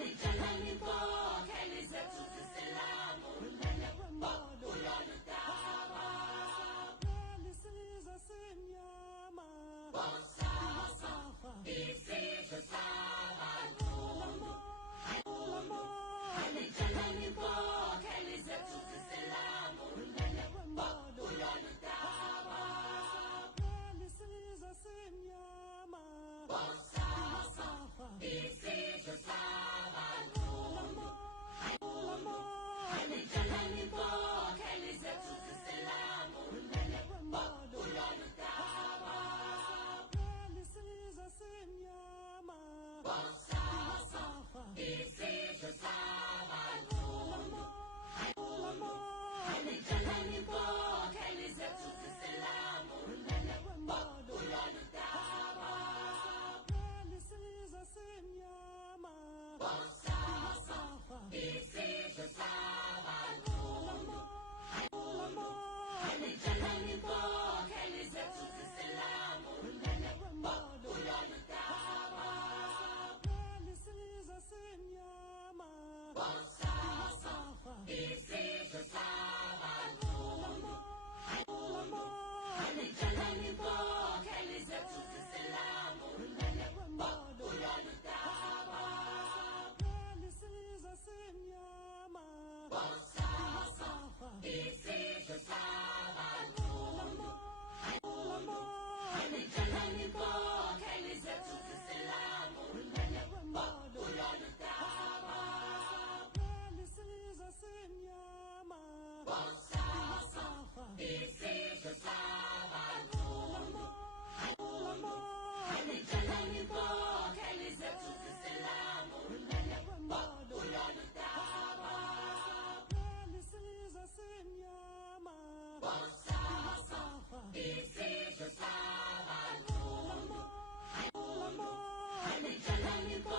Jalani po, keli zetu zisilamu, kulolu taba. Bosafa, isisho sabatu. Jalani po, keli zetu zisilamu, kulolu taba. Bosafa, isisho sabatu. Jalani po, keli zetu zisilamu, kulolu taba. Bosafa, isisho sabatu. Jalani po, keli zetu zisilamu, kulolu taba. Bosafa, isisho sabatu. Jalani po, keli zetu zisilamu, kulolu taba. Bosafa, isisho sabatu. Jalani po, keli zetu zisilamu, kulolu taba. Bosafa, isisho sabatu. Jalani po, keli zetu zisilamu, kulolu taba. Bosafa, isisho sabatu. Jalani po, keli zetu zisilamu, kulolu taba. Bosafa, isisho sabatu. Jalani po,